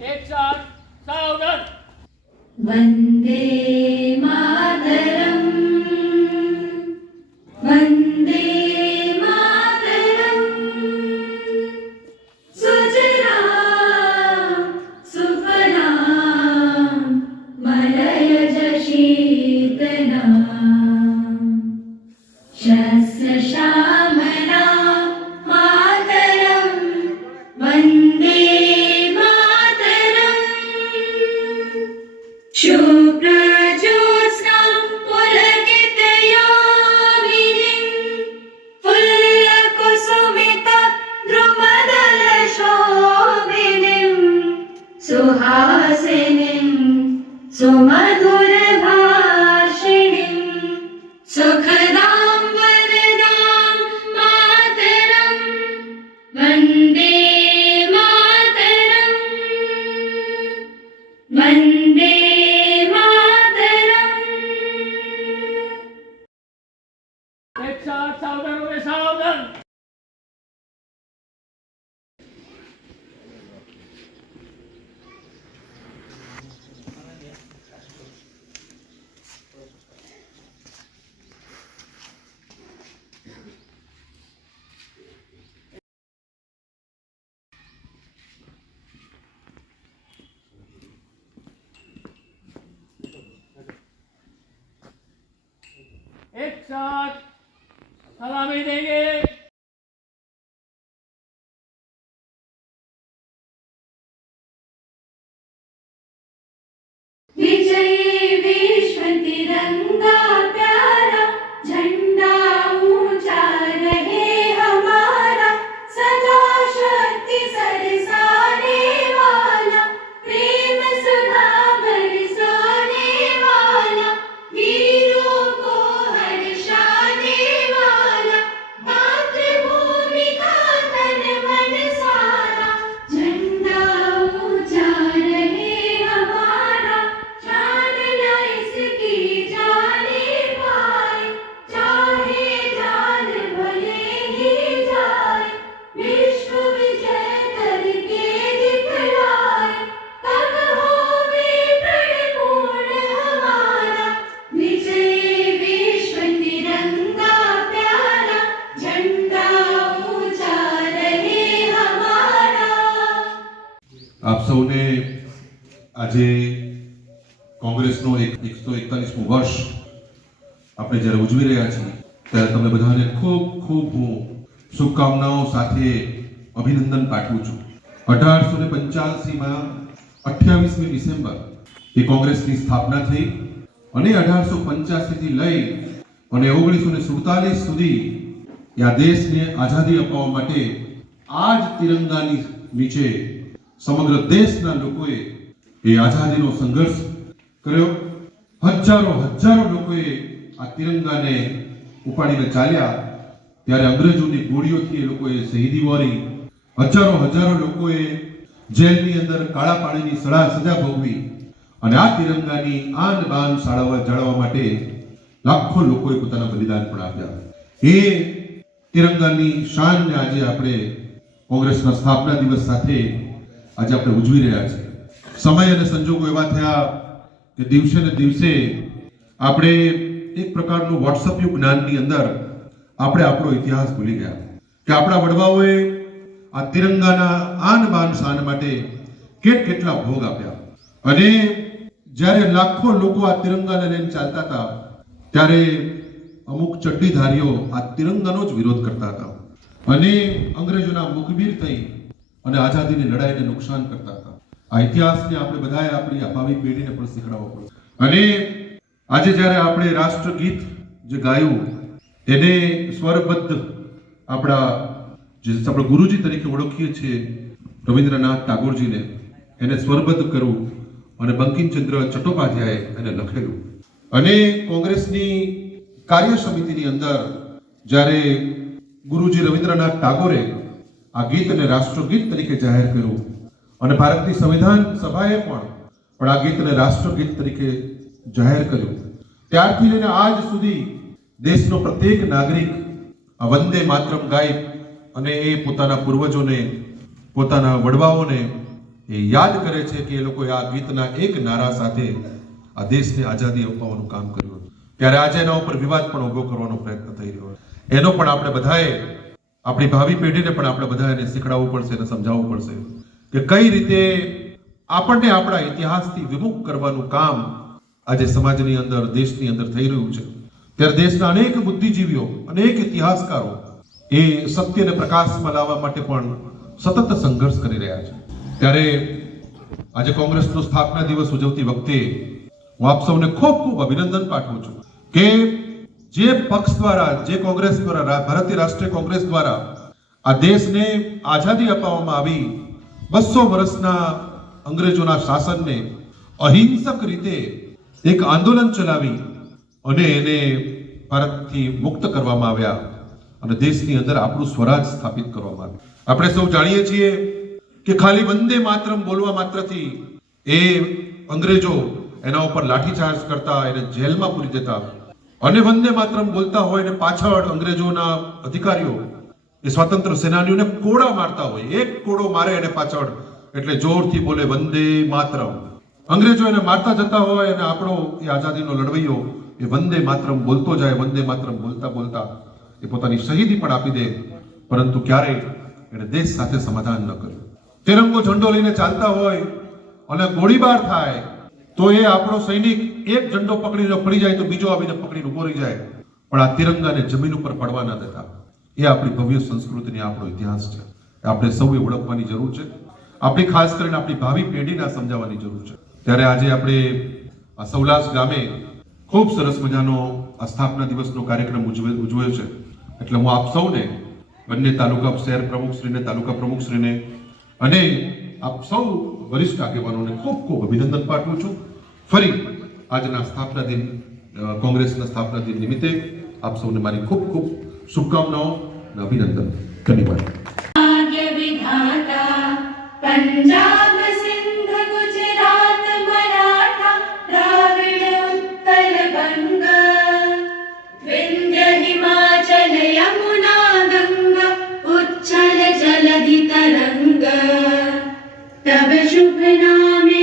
Hepsi ağır. Sağ olun. Vande सुहासिनीं सुमधुरभाषिणीं एक साथ सलामी देंगे विजयी विश्व तिरंगा प्यारा झंडा આજે કોંગ્રેસનો એક એકસો એકતાલીસમું વર્ષ આપણે જ્યારે ઉજવી રહ્યા છીએ, ત્યારે તમને બધાને ખૂબ ખૂબ હું શુભકામનાઓ સાથે અભિનંદન પાઠવું છું. અઢારસો ને પંચ્યાસીમાં અઠ્યાવીસમી ડિસેમ્બર એ કોંગ્રેસની સ્થાપના થઈ અને અઢારસો પંચ્યાસીથી લઈ અને ઓગણીસો ને સુડતાલીસ સુધી આ દેશને આઝાદી અપાવવા માટે આ જ તિરંગાની નીચે સમગ્ર દેશના લોકોએ એ આઝાદીનો સંઘર્ષ કર્યો. હજારો હજારો લોકોએ આ તિરંગાને ઉપાડીને ચાલ્યા. ત્યારે અંગ્રેજોની ગોળીઓથી એ લોકોએ શહીદી વારી. હજારો હજારો લોકોએ જેલની અંદર કાળા પાણીની સડા સજા ભોગવી. અને આ તિરંગાની આન બાન શાળાઓ જાળવવા માટે લાખો લોકોએ પોતાના બલિદાન પણ આપ્યા. એ તિરંગાની શાનને આજે આપણે કોંગ્રેસના સ્થાપના દિવસ સાથે આજે આપણે ઉજવી રહ્યા છીએ. સમય અને સંજોગો એવા થયા કે દિવસે ને દિવસે આપણે એક પ્રકારનું વોટ્સઅપ યુગ જ્ઞાનની અંદર આપણે આપણો ઇતિહાસ ભૂલી ગયા. કે આપણા વડવાઓએ આ તિરંગાના આન બાન શાન માટે કેટ કેટલા ભોગ આપ્યા. અને જ્યારે લાખો લોકો આ તિરંગાને લઈને ચાલતા હતા, ત્યારે અમુક ચડ્ડીધારીઓ આ તિરંગાનો જ વિરોધ કરતા હતા. અને અંગ્રેજોના મુખબીર થઈ અને આઝાદીની લડાઈને નુકસાન કરતા આ ઇતિહાસને આપણે બધાએ આપણી ભાવિ પેઢીને પણ શીખડાવવો પડશે. અને આજે જ્યારે આપણે રાષ્ટ્રગીત જે ગાયું, એને સ્વરબદ્ધ આપણા જે આપણે ગુરુજી તરીકે ઓળખીએ છીએ, રવિન્દ્રનાથ ટાગોરજીને, એને સ્વરબદ્ધ કરવું અને બંકિમચંદ્ર ચટ્ટોપાધ્યાયે એને લખેલું. અને કોંગ્રેસની કાર્ય સમિતિની અંદર જ્યારે ગુરુજી રવિન્દ્રનાથ ટાગોરે આ ગીતને રાષ્ટ્રગીત તરીકે જાહેર કર્યું અને ભારતની સંવિધાન સભાએ પણ પણ આ ગીતને રાષ્ટ્રગીત તરીકે જાહેર કર્યું. ત્યારથી લઈને આજ સુધી દેશનો પ્રત્યેક નાગરિક આ વંદે માતરમ ગાય અને એ પોતાના પૂર્વજોને, પોતાના વડવાઓને એ યાદ કરે છે કે એ લોકોએ આ ગીતના એક નારા સાથે આ દેશને આઝાદી અપાવવાનું કામ કર્યું. ત્યારે આજે એના ઉપર વિવાદ પણ ઊભો કરવાનો પ્રયત્ન થઈ રહ્યો એનો પણ આપણે બધાએ, આપણી ભાવિ પેઢીને પણ આપણે બધા એને શીખડાવવું પડશે અને સમજાવવું પડશે. કે કઈ રીતે આપણને આપણા ઇતિહાસથી વિમુખ કરવાનું કામ આજે સમાજની અંદર, દેશની અંદર થઈ રહ્યું છે. ત્યારે દેશના અનેક બુદ્ધિજીવીઓ, અનેક ઇતિહાસકારો એ સત્યને પ્રકાશમાં લાવવા માટે પણ સતત સંઘર્ષ કરી રહ્યા છે. ત્યારે આજે કોંગ્રેસનો સ્થાપના દિવસ ઉજવતી વખતે હું આપ સૌને ખૂબ ખૂબ અભિનંદન પાઠવું છું કે જે પક્ષ દ્વારા, જે કોંગ્રેસ દ્વારા, ભારતીય રાષ્ટ્રીય કોંગ્રેસ દ્વારા આ દેશને આઝાદી અપાવવામાં આવી બસો વર્ષના અંગ્રેજોના શાસનને અહિંસક રીતે એક આંદોલન ચલાવી અને એને ભારતથી મુક્ત કરવામાં આવ્યા અને દેશની અંદર આપણું સ્વરાજ સ્થાપિત કરવામાં આવ્યું આપણે સૌ જાણીએ છીએ કે ખાલી વંદે માતરમ બોલવા માત્રથી એ અંગ્રેજો એના ઉપર લાઠીચાર્જ કરતા, એને જેલમાં પૂરી દેતા અને વંદે માતરમ બોલતા હોય ને પાછળ અંગ્રેજોના અધિકારીઓ એ સ્વતંત્ર સેનાનીઓને કોડા મારતા હોય, એક કોડો મારે એને પાછળ. એટલે જોરથી બોલે, વંદે માતરમ. અંગ્રેજો એને મારતા જતા હોય અને આપણો એ આઝાદીનો લડવૈયો એ વંદે માતરમ બોલતો જાય, વંદે માતરમ બોલતા બોલતા એ પોતાની શહીદી પણ આપી દે. પરંતુ ક્યારેય એને દેશ સાથે સમાધાન ન કર્યું તિરંગો ઝંડો લઈને ચાલતા હોય અને ગોળીબાર થાય, તો એ આપણો સૈનિક એક ઝંડો પકડીને પડી જાય, તો બીજો આવીને પકડીને ઊભો રહી જાય. પણ આ તિરંગાને જમીન ઉપર પડવા ન દેતા. એ આપણી ભવ્ય સંસ્કૃતિની આપણો ઇતિહાસ છે. આપણે સૌએ ઓળખવાની જરૂર છે. આપણી ખાસ કરીને આપણી ભાવિ પેઢીને સમજાવવાની જરૂર છે. ત્યારે આજે આપણે સૌલાસ ગામે ખૂબ સરસ મજાનો સ્થાપના દિવસનો કાર્યક્રમ ઉજવે, ઉજવ્યો છે. એટલે હું આપ સૌને, બંને તાલુકા શહેર પ્રમુખશ્રીને, તાલુકા પ્રમુખશ્રીને અને આપ સૌ વરિષ્ઠ આગેવાનોને ખૂબ ખૂબ અભિનંદન પાઠવું છું. ફરી આજના સ્થાપના દિન કોંગ્રેસના સ્થાપના દિન નિમિત્તે આપ સૌને મારી ખૂબ ખૂબ શુભકામનાઓ. અભિનંદન ધન્યવાદ પંજાબ સિંધ ગુજરાત મરાઠા દ્રાવિડ ઉત્કલ બંગ વિંધ્ય હિમાચલ યમુના ગંગા ઉચ્છલ જલધિ તરંગ તબ શુભ નામે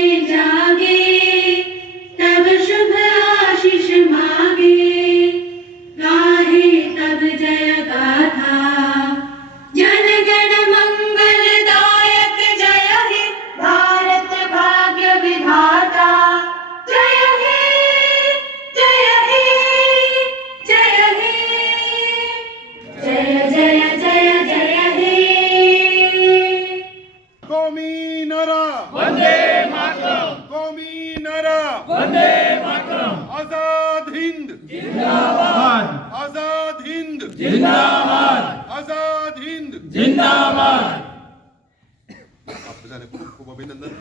નરા વંદે માતરમ આઝાદ હિન્દ જિંદાબાદ આઝાદ હિન્દ જિંદાબાદ આઝાદ હિન્દ જિંદાબાદ આપ બધાને ખૂબ ખૂબ અભિનંદન